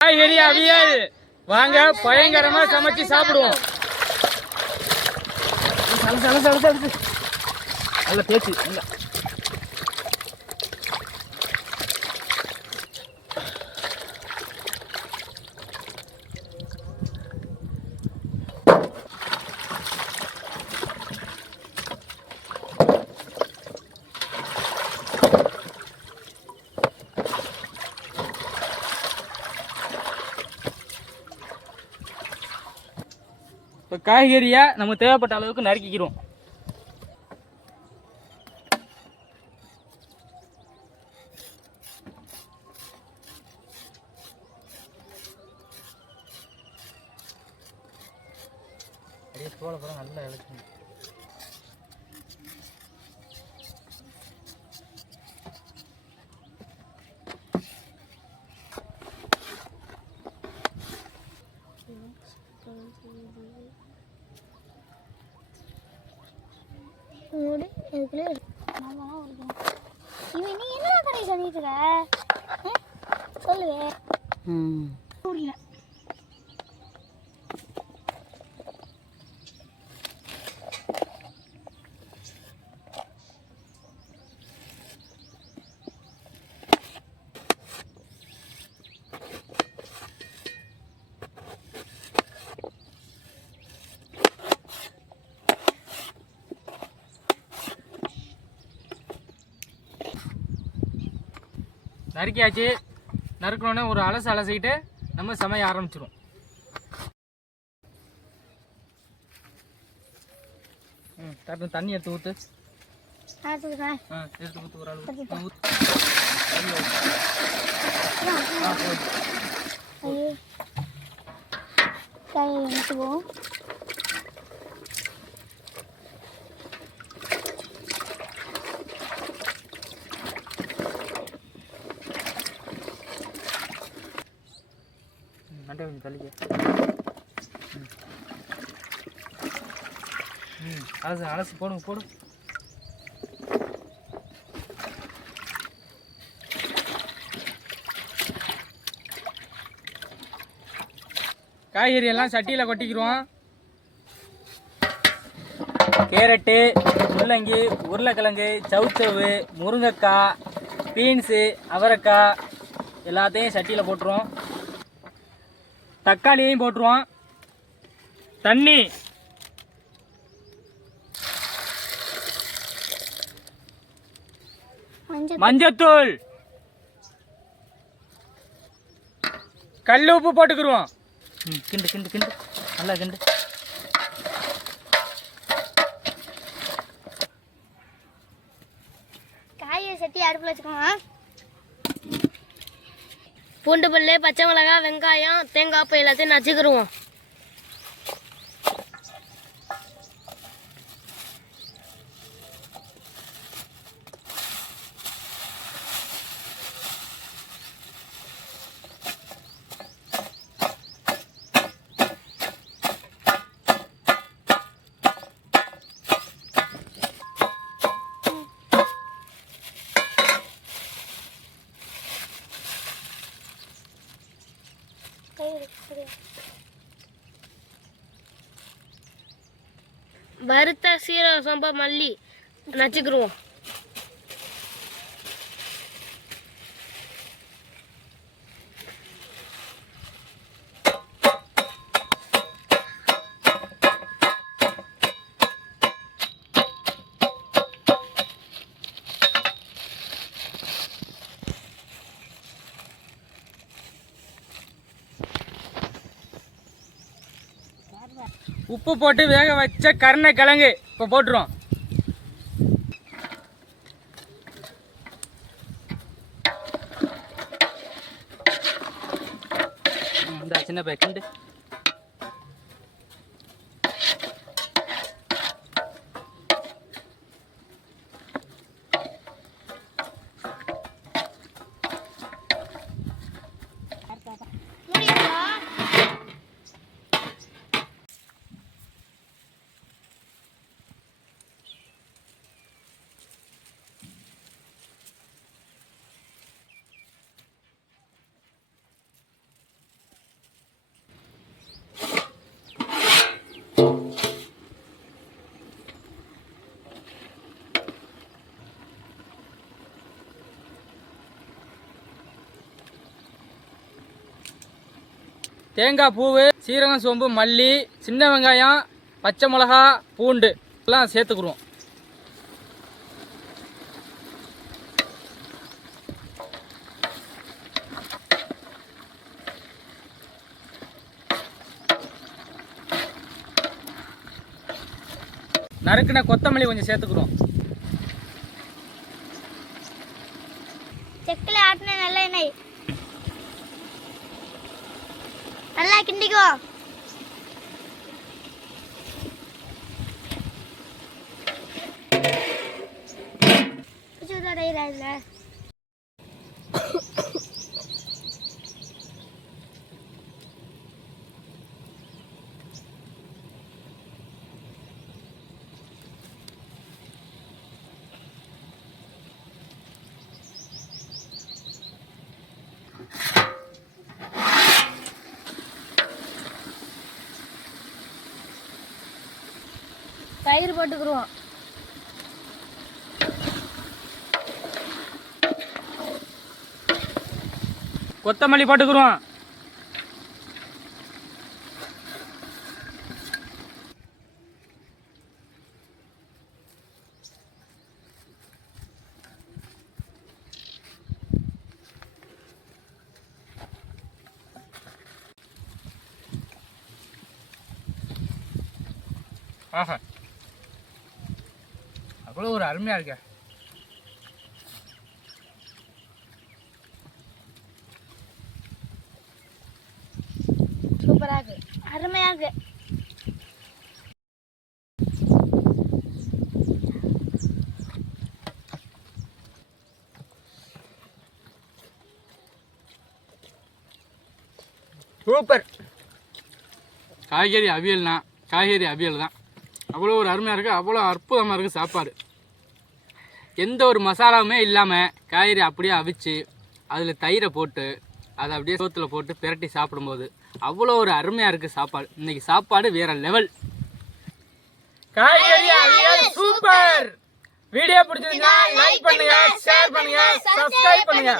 காய்கறி அவியல் வாங்க பயங்கரமா சமைச்சு சாப்பிடுவோம். நல்ல பேச்சு. இப்போ காய்கறியை நம்ம தேவைப்பட்ட அளவுக்கு நறுக்கிக்கிறோம். நல்லா இழக்கணும். நறுக்கியாச்சு. நறுக்கணுன்னே ஒரு அலசிட்டு நம்ம சமைய ஆரம்பிச்சிடும். தண்ணி எடுத்து ஊற்று. எடுத்து ஊற்று ஒரு அளவு. கொஞ்சம் தள்ளிக்க. அலசி போடு. காய்கறி எல்லாம் சட்டியில் கொட்டிக்கிறோம். கேரட்டு, முள்ளங்கி, உருளைக்கிழங்கு, சவுச்சவு, முருங்கைக்காய், பீன்ஸு, அவரைக்காய் எல்லாத்தையும் சட்டியில் போட்டுருவோம். தக்காளியையும் போட்டுருவோம். தண்ணி, மஞ்சத்தூள், கல் உப்பு போட்டுக்கிடுவோம். கிண்டு நல்லா கிண்டு. காயை சட்டி அடுப்பில் வச்சுக்கோங்க. பூண்டு பல்லு, பச்சை மிளகாய், வெங்காயம், தேங்காய் பூ எல்லாத்தையும் நச்சுக்கிடுவோம். வறுத்த சீரக சம்பா மல்லி நச்சுக்கிடுவோம். உப்பு போட்டு வேக வச்ச கருணைக்கிழங்கு இப்போ போட்டுருவோம். இந்த சின்ன பேக்கண்டு தேங்காய் பூவு, சீரகம், சோம்பு, மல்லி, சின்ன வெங்காயம், பச்சை மிளகா, பூண்டு எல்லாம் சேர்த்துக்குருவோம். நறுக்குன கொத்தமல்லி கொஞ்சம் சேர்த்துக்குறோம். செக்கில் ஆட்டின நல்லெண்ணெய் நல்லா கிண்டிக்கோ. தயிர் போட்டுக்குருவோம். கொத்தமல்லி போட்டுக்குருவோம். ஆஹா, அவ்வளோ ஒரு அருமையாக இருக்க. சூப்பராக இருக்கு, அருமையாக இருக்கு. சூப்பர். காய்கறி அவியல்னா காய்கறி அவியல் தான். அவ்வளோ ஒரு அருமையாக இருக்குது, அவ்வளோ அற்புதமாக இருக்குது சாப்பாடு. எந்த ஒரு மசாலாவுமே இல்லாமல் காய்கறி அப்படியே அவிச்சு அதில் தயிரை போட்டு அதை அப்படியே சோத்தில் போட்டு பிரட்டி சாப்பிடும்போது அவ்வளோ ஒரு அருமையாக இருக்குது சாப்பாடு. இன்றைக்கி சாப்பாடு வேறு லெவல். காய்கறி அவியல் சூப்பர். வீடியோ பிடிச்சிருந்தா லைக் பண்ணுங்க, ஷேர் பண்ணுங்க, சப்ஸ்கிரைப் பண்ணுங்க.